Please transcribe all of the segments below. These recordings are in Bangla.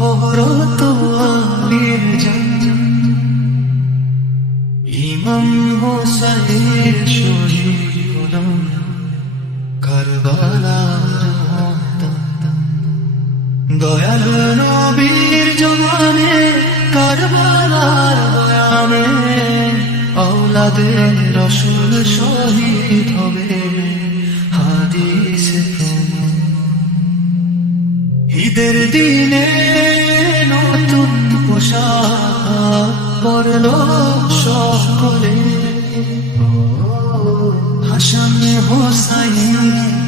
হযরত আলীর জান ইমাম হোসেনের শহীদ হলো কারবালার ময়দান। দয়াল নবীর জমানে কারবালার বয়ানে আওলাদে রাসূল শহীদ হবে হাদিসে প্রমাণ। ঈদের দিনে নতুন পোশাক পরলো সকলে, হাসান হোসাইন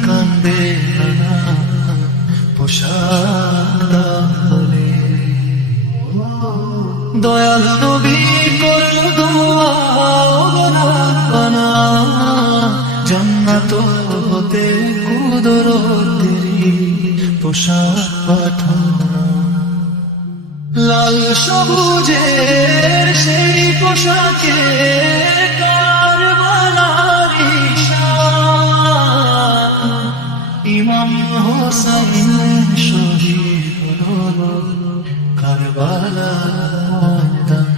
কান্দে না পোশাক তাহলে। দয়াল নবী করল দোয়া বানা জান্নাত হতে কুদরতেরি পোশাক পাঠানো। লাল সবুজের সেই পোশাকে কারবালার ঈশান। ইমাম হোসেন শহীদ হলো কারবালার ময়দান।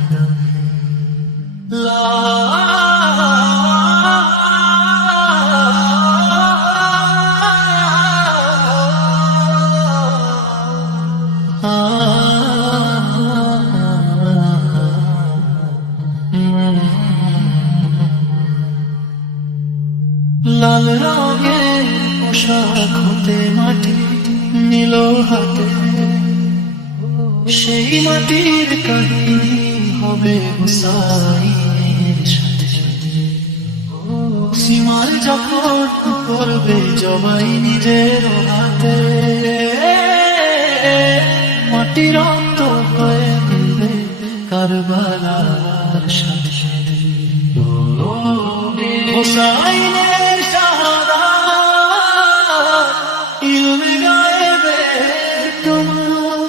লাল রঙের পোশাক হতে মাটি নিল হাতে, সেই মাটির কাহিনী হবে হুসাইনের সাথে। সীমার যখন করবে জবাই নিজের হাতে, মাটির রক্ত হয়ে মিলবে কারবালার সাথে। হুসাইনের শাহাদাত ইলমে গায়েবে তোমার,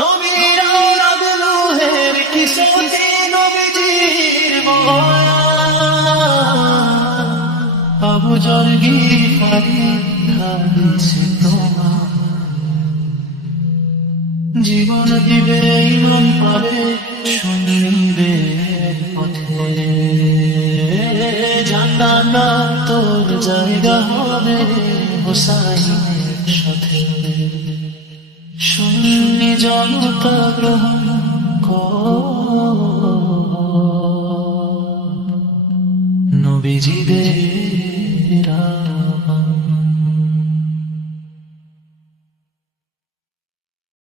নবীর আওলাদ রূহের কিসমতে নবীজির বয়ান। আবু যর গিফারি হাদিসে তোমার, জীবন দিবে ইমান পাবে শুনবে পথে। জান্নাত তোর জায়গা হবে হুসাইনের সাথে। সুন্নি জনতা গ্রহণ কর নবীজিদের